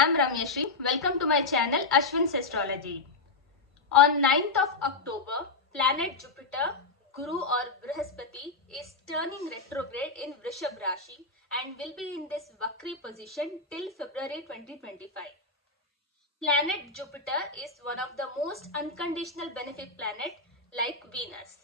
I'm Ramyashri. Welcome to my channel Ashwin's Astrology. On 9th of October, planet Jupiter, Guru or Brihaspati is turning retrograde in Vrishabha rashi and will be in this Vakri position till February 2025. Planet Jupiter is one of the most unconditional benefic planet like Venus.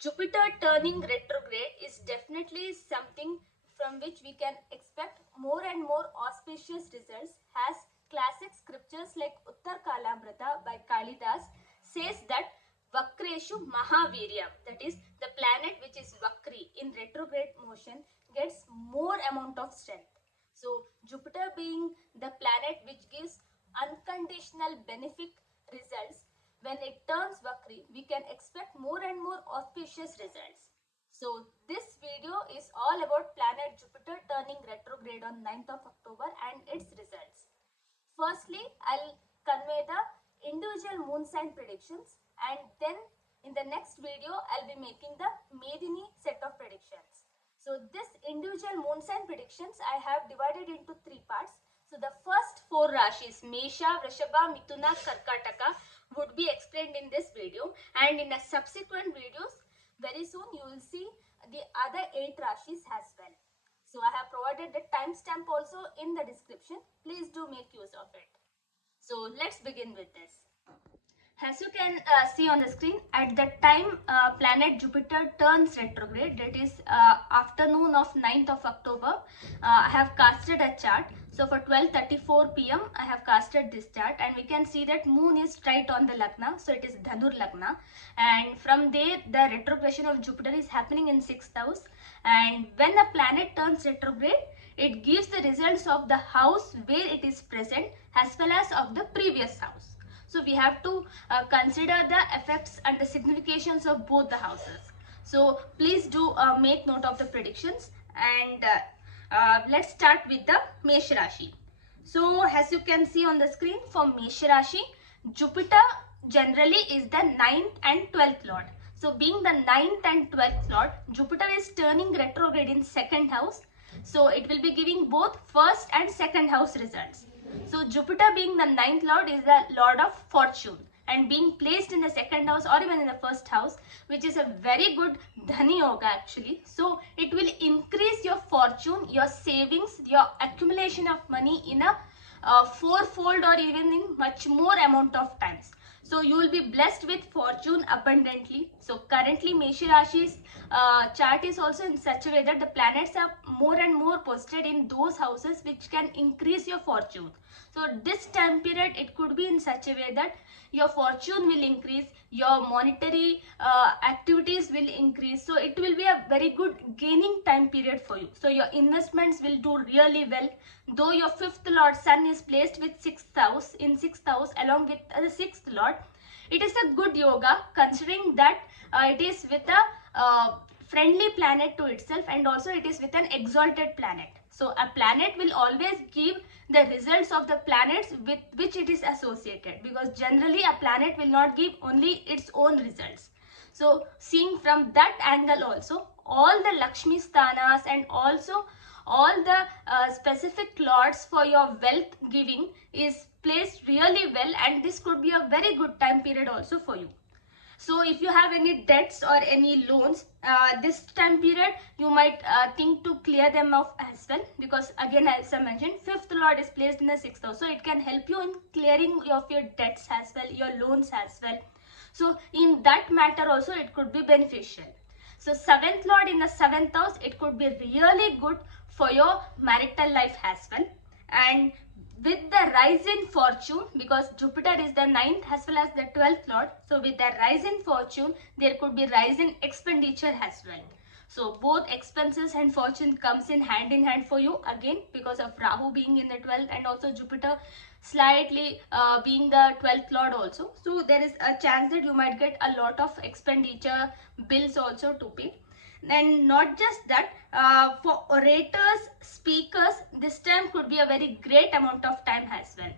Jupiter turning retrograde is definitely something from which we can expect more and more auspicious results, as classic scriptures like Uttar Kalamrita by Kalidas says that Vakreshu Mahavirya, that is the planet which is Vakri in retrograde motion gets more amount of strength. So Jupiter being the planet which gives unconditional benefic results, when it turns Vakri, we can expect more and more auspicious results. So this video is all about planet Jupiter turning retrograde on 9th of October and its results. Firstly, I'll convey the individual moon sign predictions, and then in the next video, I'll be making the Medini set of predictions. So this individual moon sign predictions I have divided into three parts. So the first four rashis, Mesha, Vrishabha, Mithuna, Karkataka, would be explained in this video, and in the subsequent videos very soon you will see the other 8 rashis as well. So I have provided the timestamp also in the description. Please do make use of it. So let's begin with this. As you can see on the screen, at the time planet Jupiter turns retrograde, that is afternoon of 9th of October, I have casted a chart. So for 12:34 p.m. I have casted this chart, and we can see that moon is right on the Lagna, so it is Dhanur Lagna, and from there the retrogression of Jupiter is happening in 6th house, and when a planet turns retrograde, it gives the results of the house where it is present as well as of the previous house. So we have to consider the effects and the significations of both the houses. So please do make note of the predictions, and let's start with the Mesha Rashi. So as you can see on the screen, for Mesha Rashi, Jupiter generally is the 9th and 12th lord. So being the 9th and 12th lord, Jupiter is turning retrograde in 2nd house. So it will be giving both first and second house results. So Jupiter being the 9th lord is the lord of fortune, and being placed in the 2nd house or even in the 1st house, which is a very good dhani yoga actually. So it will increase your fortune, your savings, your accumulation of money in a fourfold or even in much more amount of times. So you will be blessed with fortune abundantly. So currently Mesha Rashi's chart is also in such a way that the planets are more and more posited in those houses which can increase your fortune. So this time period, it could be in such a way that your fortune will increase, your monetary activities will increase. So it will be a very good gaining time period for you. So your investments will do really well. Though your 5th lord sun is placed with 6th house in 6th house along with the 6th lord, it is a good yoga considering that it is with a friendly planet to itself, and also it is with an exalted planet. So a planet will always give the results of the planets with which it is associated, because generally a planet will not give only its own results. So seeing from that angle also, all the Lakshmi Sthanas and also all the specific lords for your wealth giving is placed really well, and this could be a very good time period also for you. So if you have any debts or any loans, this time period you might think to clear them off as well, because again as I mentioned, 5th lord is placed in the 6th house, so it can help you in clearing of your debts as well, your loans as well. So in that matter also it could be beneficial. So 7th lord in the 7th house, it could be really good for your marital life as well. And with the rise in fortune, because Jupiter is the 9th as well as the 12th lord, so with the rise in fortune, there could be rise in expenditure as well. So both expenses and fortune comes in hand for you, again because of Rahu being in the 12th and also Jupiter slightly being the 12th lord also. So there is a chance that you might get a lot of expenditure bills also to pay. And not just that, for orators, speakers, this time could be a very great amount of time as well,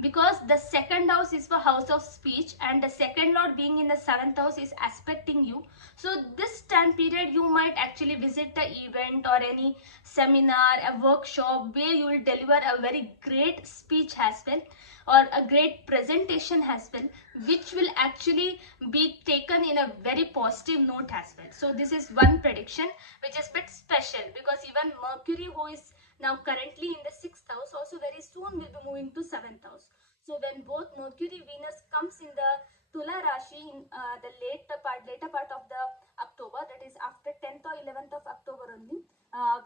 because the second house is for house of speech, and the second lord being in the seventh house is aspecting you. So this time period you might actually visit the event or any seminar, a workshop where you will deliver a very great speech as well, or a great presentation as well, which will actually be taken in a very positive note as well. So this is one prediction which is bit special, because even Mercury, who is now currently in the 6th house, also very soon will be moving to 7th house. So when both Mercury Venus comes in the Tula Rashi in the later part of the October, that is after 10th or 11th of October only,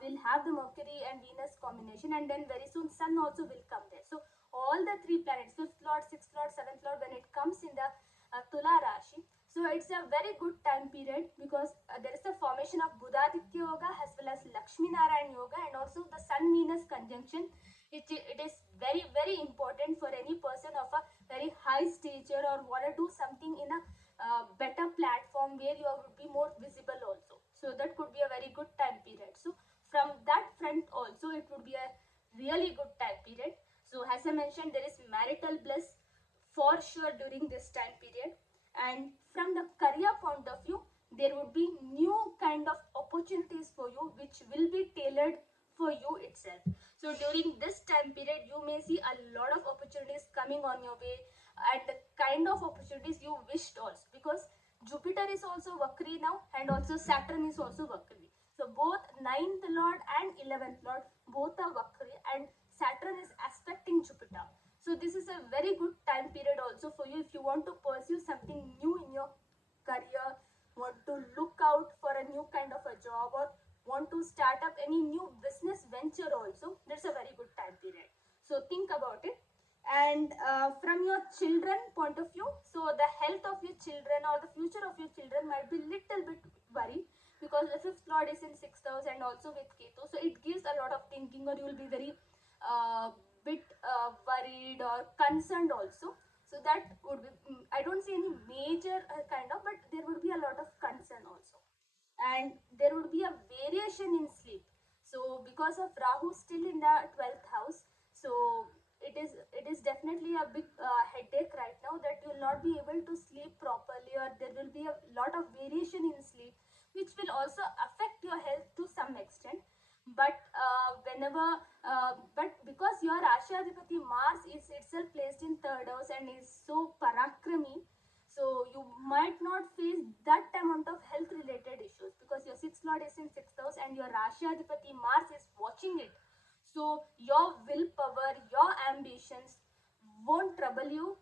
we'll have the Mercury and Venus combination, and then very soon Sun also will come there. So all the three planets, 5th lord, 6th lord, 7th lord, when it comes in the Tula Rashi, so it's a very good time period, because there is a formation of Budaditya Yoga as well as Lakshmi Narayan Yoga, and also the Sun Venus conjunction. It is very important for any person of a very high stature, or want to do something in a better platform where you would be more visible also. So that could be a very good time period. So from that front also it would be a really good time period. So as I mentioned, there is marital bliss for sure during this time period. And from the career point of view, there would be new kind of opportunities for you which will be tailored for you itself. So during this time period you may see a lot of opportunities coming on your way, and the kind of opportunities you wished also, because Jupiter is also Vakri now, and also Saturn is also Vakri. So both 9th lord and 11th lord both are Vakri, and Saturn is aspecting Jupiter. So this is a very good time period also for you if you want to pursue something new in your career, want to look out for a new kind of a job, or want to start up any new business venture also. That's a very good time period. So think about it. And from your children point of view, so the health of your children or the future of your children might be little bit worried, because the 5th lord is in 6th house and also with Ketu. So it gives a lot of thinking, or you will be very bit worried or concerned also. So that would be, I don't see any major kind of, but there would be a lot of concern also. And there would be a variation in sleep. So because of Rahu still in the 12th house, so it is definitely a big headache right now, that you will not be able to sleep properly, or there will be a lot of variation in sleep, which will also affect your health to some extent. But but because your Rashi Adhipati Mars is itself placed in 3rd house and is so parakrami, so you might not face that amount of health related issues, because your 6th lord is in 6th house and your Rashi Adhipati Mars is watching it. So your willpower, your ambitions won't trouble you,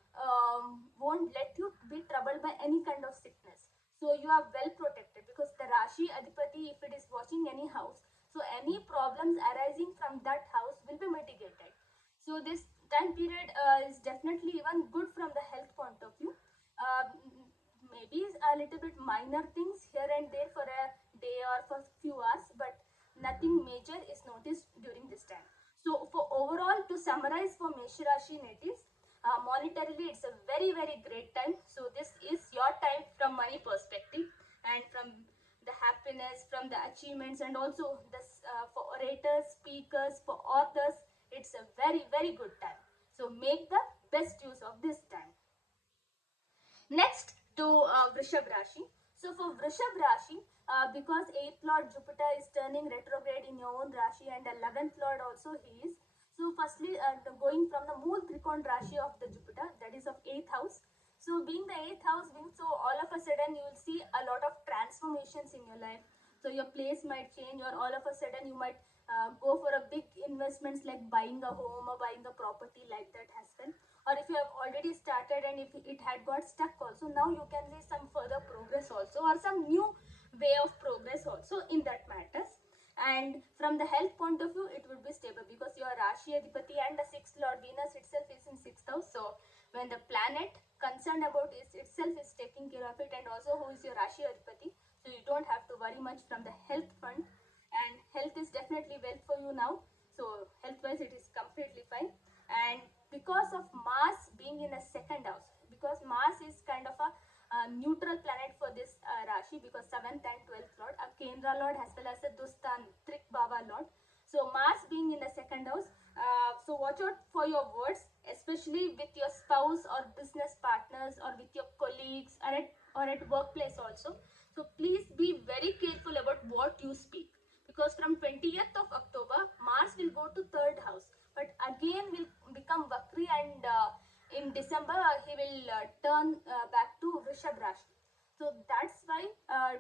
won't let you be troubled by any kind of sickness. So you are well protected, because the Rashi Adhipati, if it is watching any house, so any problems arising from that house will be mitigated. So this time period is definitely even good from the health point of view. Maybe a little bit minor things here and there for a day or for few hours, but nothing major is noticed during this time. So for overall, to summarize for Mesha Rashi natives, monetarily it's a very great time. So this is your time from money perspective, and from the happiness, from the achievements, and also this for orators, speakers, for authors, it's a very good time. So make the best use of this time. Next to Vrishabh Rashi. So for Vrishabh Rashi, because 8th lord Jupiter is turning retrograde in your own Rashi, and 11th lord also he is. So firstly, going from the Mool Trikon Rashi of the Jupiter, that is of 8th house. So being the 8th house means, so all of a sudden you will see a lot of transformations in your life. So your place might change, or all of a sudden you might go for a big investments like buying a home or buying a property like that has been. Or if you have already started and if it had got stuck also, now you can see some further progress also, or some new way of progress also in that matters. And from the health point of view, it would be stable, because your Rashi Adhipati and the 6th lord Venus itself is in 6th house. So when the planet concerned about it itself is taking care of it, and also who is your Rashi Adhipati, so you don't have to worry much from the health front, and health is definitely well for you now. So health wise it is completely fine. And because of Mars being in a 2nd house, because Mars is kind of a neutral planet for this Rashi, because 7th and 12th lord, a Kendra lord as well as a Dustan Trik Baba lord. So Mars being in the 2nd house, so watch out for your words, especially with also. So please be very careful about what you speak, because from 20th of October Mars will go to third house, but again will become Vakri, and in December he will turn back to Vrishabha rashi. So that's why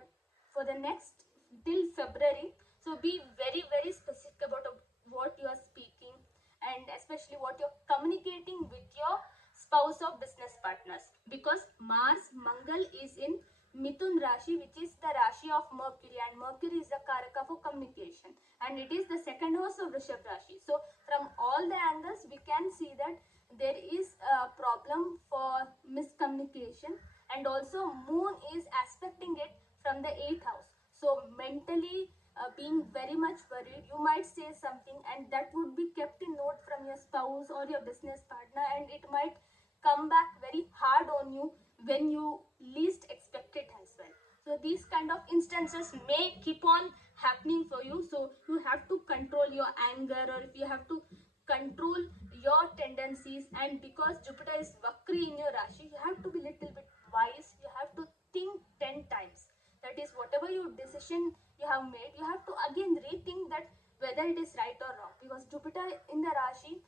for the next till February, so be very very specific about what you are speaking, and especially what you're communicating with your spouse or business partners, because Mars Mangal is in Mithun Rashi, which is the Rashi of Mercury, and Mercury is the Karaka for communication, and it is the second house of Vrishabha Rashi. So from all the angles we can see that there is a problem for miscommunication, and also Moon is aspecting it from the 8th house. So mentally being very much worried, you might say something and that would be kept in note from your spouse or your business partner, and it might come back very hard on you when you least expect it as well. So these kind of instances may keep on happening for you, so you have to control your anger, or if you have to control your tendencies. And because Jupiter is Vakri in your Rashi, you have to be little bit wise, you have to think 10 times. That is, whatever your decision you have made, you have to again rethink that whether it is right or wrong, because Jupiter in the Rashi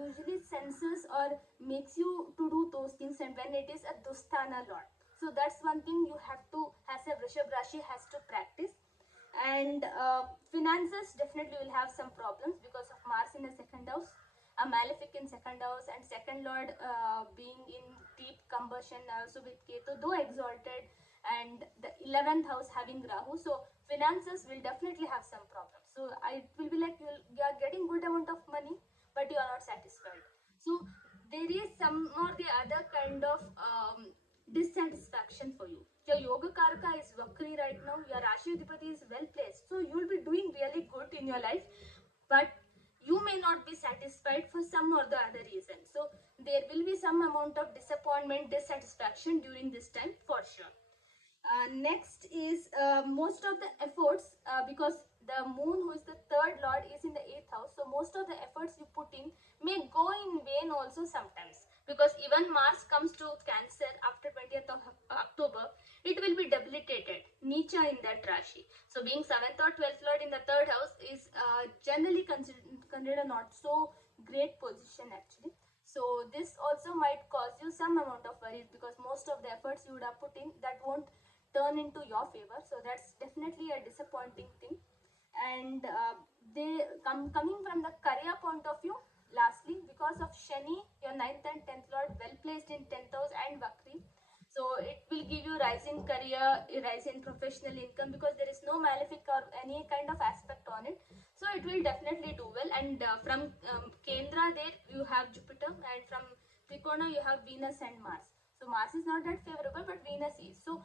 usually senses or makes you to do those things, and when it is a Dusthana Lord. So that's one thing you have to, as a Vrishabha Rashi, has to practice. And finances definitely will have some problems because of Mars in the second house, a malefic in second house, and second lord being in deep combustion also with Ketu, though exalted, and the 11th house having Rahu. So finances will definitely have some problems. So it will be like you are getting good amount of money, but you are not satisfied. So there is some or the other kind of dissatisfaction for you. Your Yoga Karaka is Vakri right now, your Rashi Adhipati is well placed, so you will be doing really good in your life, but you may not be satisfied for some or the other reason. So there will be some amount of disappointment, dissatisfaction during this time for sure. Next is most of the efforts, because the moon, who is the third lord, is in the 8th house, so most of the efforts you put in may go in vain also sometimes, because even Mars comes to Cancer after 20th of October, it will be debilitated, Nicha in that Rashi. So being 7th or 12th lord in the third house is generally considered not so great position actually. So this also might cause you some amount of worries, because most of the efforts you would have put in, that won't turn into your favor. So that's definitely a disappointing thing. And they coming from the career point of view, lastly, because of Shani, your 9th and 10th lord well placed in 10th house and Vakri, so it will give you rise in career, rise in professional income, because there is no malefic or any kind of aspect on it. So it will definitely do well. And from Kendra there you have Jupiter, and from Trikona you have Venus and Mars. So Mars is not that favorable, but Venus is. So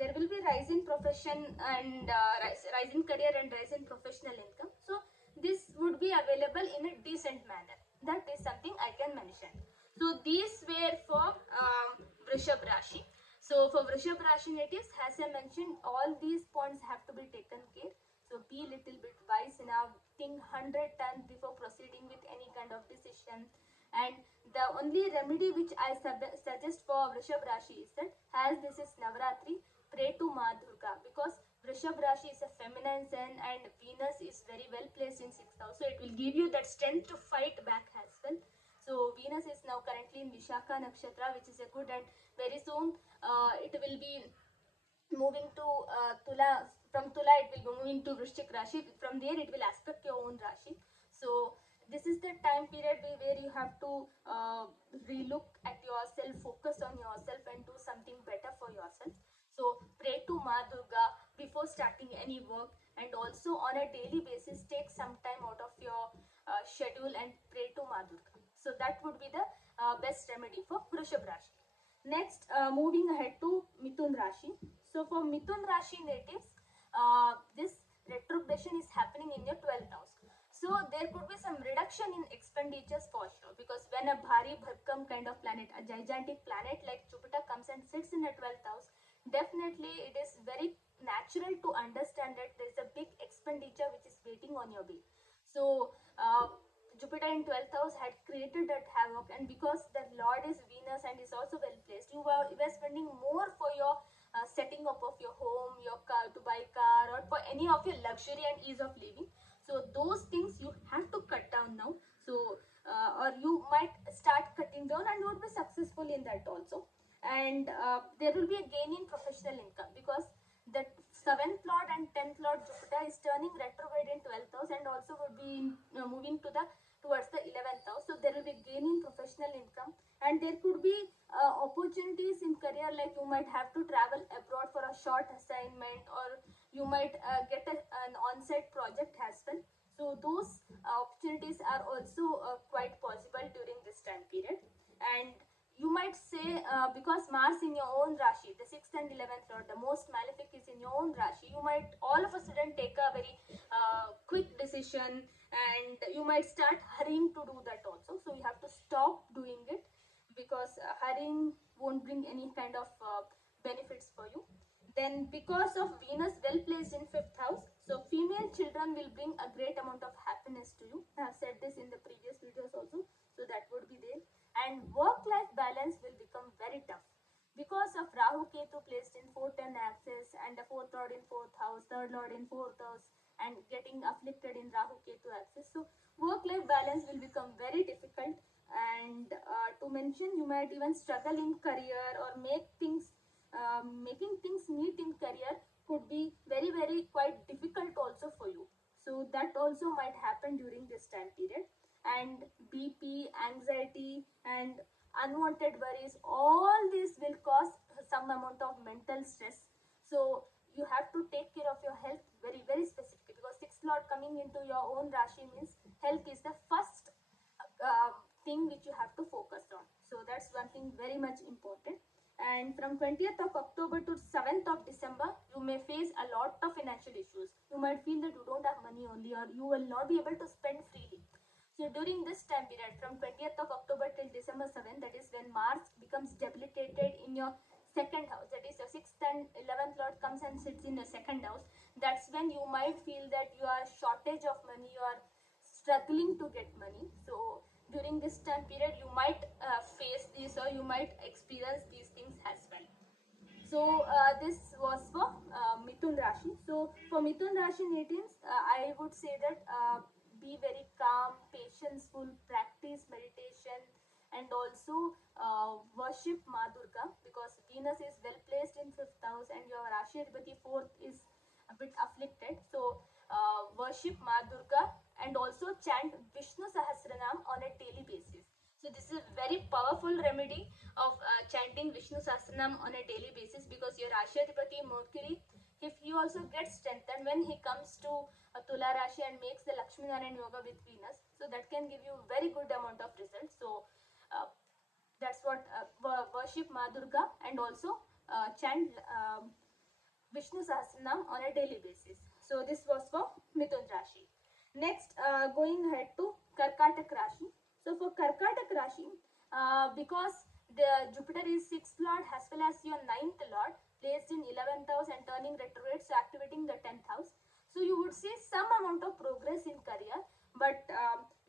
there will be rise in profession, and rise in career, and rise in professional income. So this would be available in a decent manner. That is something I can mention. So these were for Vrishabha Rashi. So for Vrishabha Rashi natives, as I mentioned, all these points have to be taken care. So be little bit wise enough, think 100 times before proceeding with any kind of decision. And the only remedy which I suggest for Vrishabha Rashi is that, as this is Navaratri, pray to Ma Durga, because Vrishabha Rashi is a feminine sign and Venus is very well placed in 6th house. So it will give you that strength to fight back as well. So Venus is now currently in Vishaka Nakshatra, which is a good, and very soon it will be moving to Tula. From Tula it will be moving to Vrishchik Rashi. From there it will aspect your own Rashi. So this is the time period where you have to relook at yourself, focus on yourself, and do something better for yourself. So pray to Ma Durga before starting any work, and also on a daily basis take some time out of your schedule and pray to Ma Durga. So that would be the best remedy for Vrishabha Rashi. Next, moving ahead to Mithun Rashi. So for Mithun Rashi natives, this retrogression is happening in your 12th house. So there could be some reduction in expenditures for sure, because when a Bhari Bharkam kind of planet, a gigantic planet like Jupiter comes and sits in a 12th house, definitely it is very natural to understand that there is a big expenditure which is waiting on your bill. So Jupiter in 12th house had created that havoc, and because the Lord is Venus and is also well placed, you were spending more for your any of your luxury and ease of living. So those things you have to cut down now. So or you might start cutting down and you would be successful in that also. And there will be a gain in professional income, because the 7th lord and 10th lord Jupiter is turning retrograde in 12th house and also would be moving to the towards the 11th house. So there will be gain in professional income, and there could be opportunities in career, like you might have to travel abroad for a short assignment, or you might get an on-site project as well. So those opportunities are also quite possible during this time period. And you might say, because Mars in your own rashi, the 6th and 11th lord, the most malefic is in your own rashi, you might all of a sudden take a very quick decision, and you might start hurrying to do that also. So you have to stop doing it, because hurrying won't bring any kind of benefits for you. Then because of Venus well placed in 5th house, so female children will bring a great amount of happiness to you. I have said this in the previous videos also, so that would be there. And work-life balance will become very tough because of Rahu Ketu placed in 410 axis, and the 4th lord in 4th house, 3rd lord in 4th house, and getting afflicted in Rahu Ketu axis. So work-life balance will become very difficult, and to mention, you might even struggle in career, or making things meet in career could be very quite difficult also for you. So that also might happen during this time period. And BP, anxiety, and unwanted worries, all this will cause some amount of mental stress. So you have to take care of your health very specifically, because 6th lord coming into your own rashi means health is the first thing which you have to focus on. So that's one thing very much important. And from 20th of October to 7th of December, you may face a lot of financial issues. You might feel that you don't have money only, or you will not be able to spend freely. So during this time period, from 20th of October till December 7th, that is when Mars becomes debilitated in your 2nd house, that is your 6th and 11th lord comes and sits in your 2nd house. That's when you might feel that you are shortage of money, you are struggling to get money. So during this time period, you might face this, or you might experience these things as well. So this was for Mithun Rashi. So for Mithun Rashi Natans, I would say that be very calm, patientful, practice meditation, and also worship Ma Durga, because Venus is well placed in 5th house and your Rashi Adhipati 4th is a bit afflicted. So worship Ma Durga, and also chant Vishnu Sahasranam on a daily basis. So this is a very powerful remedy of chanting Vishnu Sahasranam on a daily basis, because your Rashi Adhipati Mercury, if he also gets strengthened when he comes to Tula Rashi and makes the Lakshmi Narayan Yoga with Venus, so that can give you very good amount of results. So that's what worship Ma Durga, and also chant Vishnu Sahasranam on a daily basis. So this was for Mithun Rashi. Next, going ahead to Karkataka Rashi. So for Karkataka Rashi, because the Jupiter is 6th lord as well as your 9th lord placed in 11th house and turning retrograde, so activating the 10th house. So you would see some amount of progress in career, but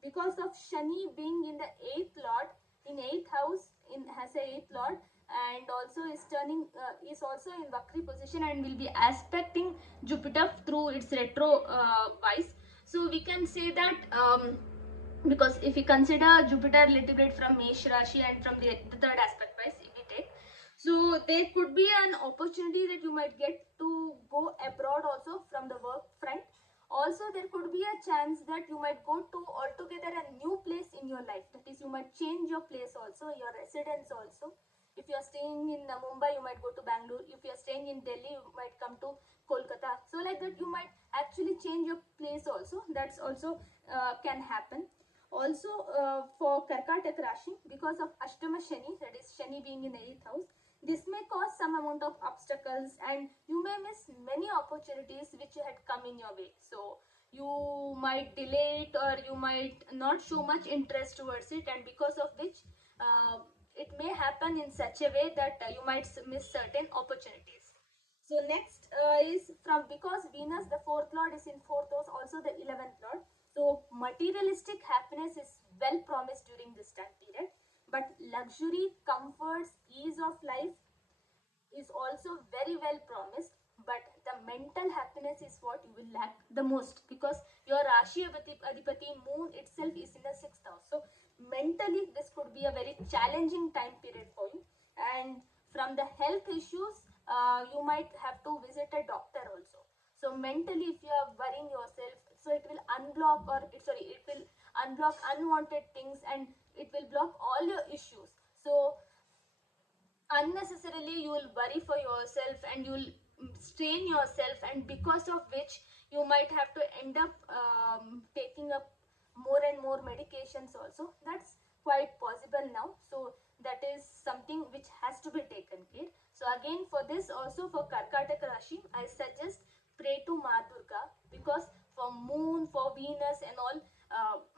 because of Shani being in the 8th lord, in 8th house, has a 8th lord, and also is turning is also in Vakri position and will be aspecting Jupiter through its retro wise. So we can say that because if we consider Jupiter little bit from Mesha Rashi and from the 3rd aspect wise, if we take, so there could be an opportunity that you might get to go abroad also from the work front. Also, there could be a chance that you might go to altogether a new place in your life. That is, you might change your place also, your residence also. If you are staying in Mumbai, you might go to Bangalore. If you are staying in Delhi, you might come to Kolkata. So like that, you might actually change your place also. That's also can happen. Also for Karkataka Rashi, because of Ashtama Shani, that is Shani being in the 8th house, this may cause some amount of obstacles, and you may miss many opportunities which had come in your way. So you might delay it, or you might not show much interest towards it, and because of which it may happen in such a way that you might miss certain opportunities. So next is from, because Venus, the 4th lord, is in 4th house, also the 11th lord. So materialistic happiness is well promised during this time period, but luxury, comforts, ease of life is also very well promised, but the mental happiness is what you will lack the most, because your Rashi Adipati moon itself is in the 6th house. So mentally this could be a very challenging time period for you. And from the health issues, you might have to visit a doctor also. So mentally, if you are worrying yourself, so it will unblock, or it will unblock unwanted things, and it will block all your issues. So unnecessarily you will worry for yourself, and you will strain yourself, and because of which you might have to end up taking up more and more medications also. That's quite possible now. So that is something which has to be taken care. So again, for this also, for Karkataka Rashi, I suggest pray to Ma Durga, because for moon, for Venus and all,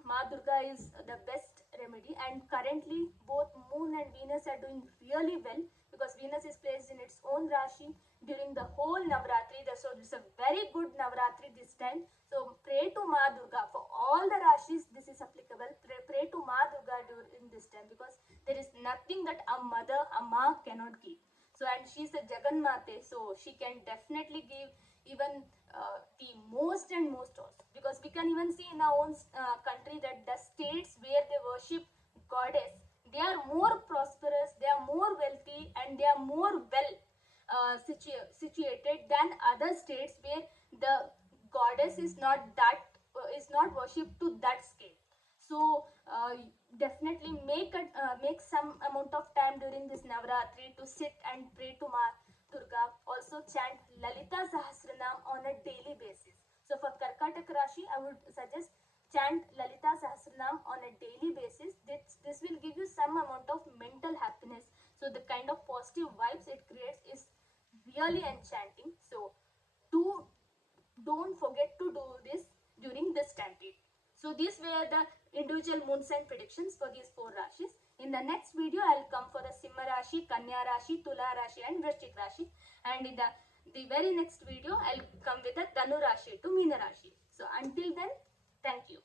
Ma Durga is the best remedy. And currently both moon and Venus are doing really well, because Venus is placed in its own Rashi during the whole Navratri. So it's a very good Navratri this time. So pray to Ma Durga for all the Rashis. This is applicable. Pray to Ma Durga during this time, because there is nothing that a mother, a Ma cannot give. So, and she is a Jagannate, so she can definitely give even the most and most also, because we can even see in our own country that the states where they worship goddess, they are more prosperous, they are more wealthy, and they are more well situated than other states where the goddess is not that is not worshipped to that scale. So definitely make some amount of time during this Navratri to sit and pray to Ma Durga. Also chant Lalita Sahasranam on a daily basis. So for Karkataka Rashi, I would suggest chant Lalita Sahasranam on a daily basis. This will give you some amount of mental happiness. So the kind of positive vibes it creates is really enchanting. So don't forget to do this during this time period. So these were the individual moon sign predictions for these 4 Rashis. In the next video, I will come for the Simha Rashi, Kanya Rashi, Tula Rashi and Vrishchik Rashi. And in the very next video, I will come with the Dhanu Rashi to Meena Rashi. So until then, thank you.